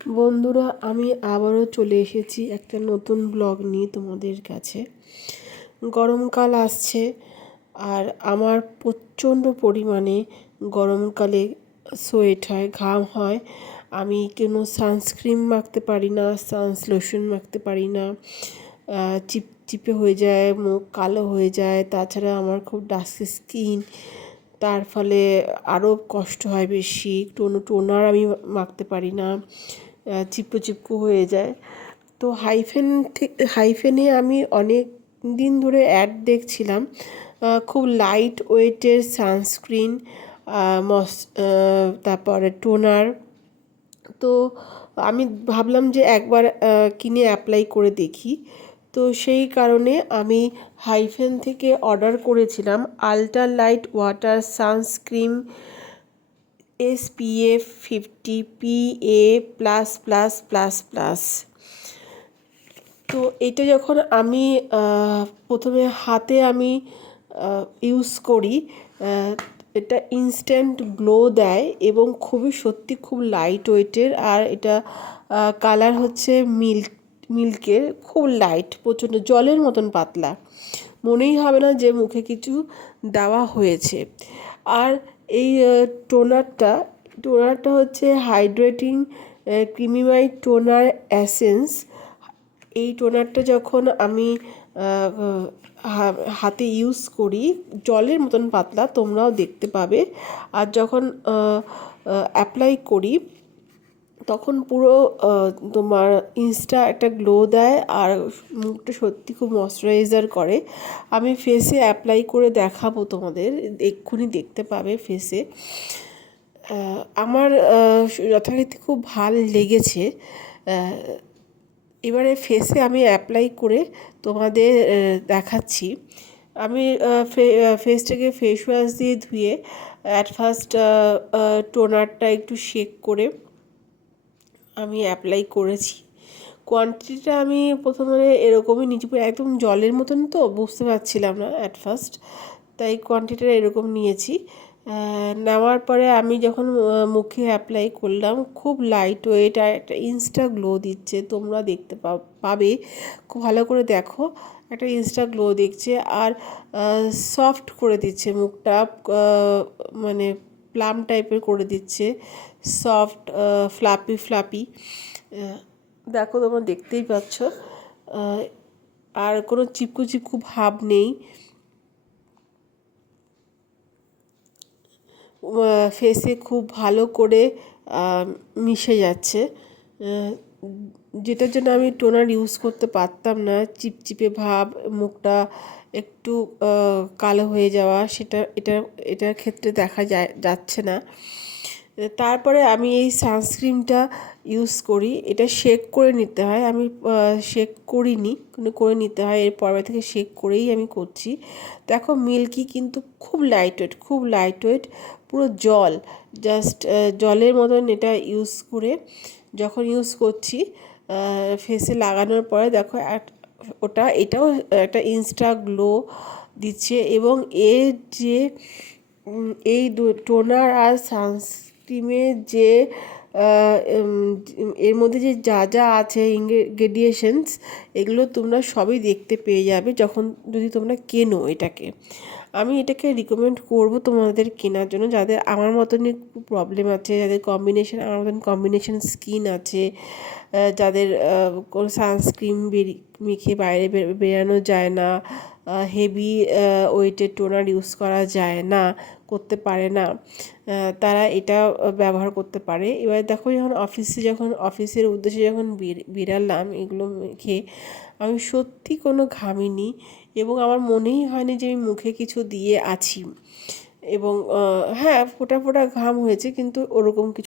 বন্ধুরা, আমি আবারও চলে এসেছি একটা নতুন ব্লগ নিয়ে তোমাদের কাছে। গরমকাল আসছে, আর আমার প্রচণ্ড পরিমাণে গরমকালে সোয়েট হয়, ঘাম হয়। আমি কোনো সানস্ক্রিন মাখতে পারি না, সানস্লোশন মাখতে পারি না। চিপচিপে হয়ে যায়, মুখ কালো হয়ে যায়। তাছাড়া আমার খুব ডাস্কি স্কিন, তার ফলে আরও কষ্ট হয় বেশি। টোনার আমি মাখতে পারি না, চিপকো চিপকো হয়ে যায়। তো হাইফেনে আমি অনেক দিন ধরে অ্যাড দেখছিলাম, খুব লাইট ওয়েটের সানস্ক্রিন, তারপরে টোনার। তো আমি ভাবলাম যে একবার কিনে অ্যাপ্লাই করে দেখি। তো সেই কারণে আমি হাইফেন থেকে অর্ডার করেছিলাম ultra light water sunscreen SPF 50 PA++++। তো এটা যখন আমি প্রথমে হাতে আমি ইউজ করি, এটা ইনস্ট্যান্ট গ্লো দেয় এবং সত্যি খুব লাইট ওয়েটের। আর এটা কালার হচ্ছে মিল্কের, খুব লাইট, প্রচণ্ড জলের মতন পাতলা, মনেই হবে না যে মুখে কিছু দেওয়া হয়েছে। আর এই টোনারটা হচ্ছে হাইড্রেটিং ক্রিমিমাইড টোনার অ্যাসেন্স। এই টোনারটা যখন আমি হাতে ইউজ করি, জলের মতন পাতলা, তোমরাও দেখতে পাবে। আর যখন অ্যাপ্লাই করি তখন পুরো তোমার একটা গ্লো দেয়, আর মুখটা সত্যি খুব ময়শ্চারাইজার করে। আমি ফেসে অ্যাপ্লাই করে দেখাবো তোমাদের, এক্ষুনি দেখতে পাবে ফেসে। আমার যথারীতি খুব ভালো লেগেছে। এবারে ফেসে আমি অ্যাপ্লাই করে তোমাদের দেখাচ্ছি। আমি ফেসটাকে ফেস ওয়াশ দিয়ে ধুয়ে ফার্স্ট টোনারটা একটু শেক করে আমি অ্যাপ্লাই করেছি। কোয়ান্টিটিটা আমি প্রথমে এরকমই নিয়েছি, একদম জলের মতন, তো বুঝতে পারছিলাম না ফার্স্ট, তাই কোয়ান্টিটিটা এরকম নিয়েছি। নেওয়ার পরে আমি যখন মুখে অ্যাপ্লাই করলাম, খুব লাইট ওয়েট আর একটা ইনস্টা গ্লো দিচ্ছে। তোমরা দেখতে পাবে, খুব ভালো করে দেখো, একটা ইনস্টা গ্লো দিচ্ছে। আর সফট করে দিচ্ছে মুখটা, মানে প্লাম টাইপের করে দিচ্ছে, সফট ফ্লাপি। দেখো, তোমরা দেখতেই পাচ্ছ। আর কোনো চিপকু ভাব নেই, ফেসে খুব ভালো করে মিশে যাচ্ছে, যেটার জন্য আমি টোনার ইউজ করতে পারতাম না। চিপচিপে ভাব, মুখটা একটু কালো হয়ে যাওয়া, এটার ক্ষেত্রে দেখা যাচ্ছে না। তারপরে আমি এই সানস্ক্রিনটা ইউজ করি। এটা শেক করে নিতে হয়, আমি শেক করিনি, কিন্তু করে নিতে হয়। এর পরে থেকে শেক করেই আমি করছি। দেখো, মিল্কি কিন্তু খুব লাইট ওয়েট, পুরো জল, জাস্ট জলের মতন। এটা ইউজ করে যখন ইউজ করছি ফেসে লাগানোর পরে দেখো এটাও একটা ইনস্টা গ্লো দিচ্ছে। এবং এর যে এই টোনার আর সানস্ক্রিমের যে এর মধ্যে যে যা আছে ইনগ্রেডিয়েশনস, এগুলো তোমরা সবই দেখতে পেয়ে যাবে যখন যদি তোমরা কেনো এটাকে। আমি এটাকে রিকমেন্ড করব তোমাদের কেনার জন্য, যাদের আমার মতনই প্রবলেম আছে, যাদের আমার মতন কম্বিনেশন স্কিন আছে, যাদের কোনো সানস্ক্রিন মেখে বাইরে বেরানো যায় না, হেভি ওয়েটের টোনার ইউজ করা যায় না, করতে পারে না, তারা এটা ব্যবহার করতে পারে। এবার দেখো, অফিসের উদ্দেশ্যে যখন বেরালাম, এগুলো মেখে আমি সত্যি কোনো ঘামিনি, এবং আমার মনেই হয়নি যে আমি মুখে কিছু দিয়ে আছি। এবং হ্যাঁ, ফোঁটা ঘাম হয়েছে, কিন্তু ওরকম কিছু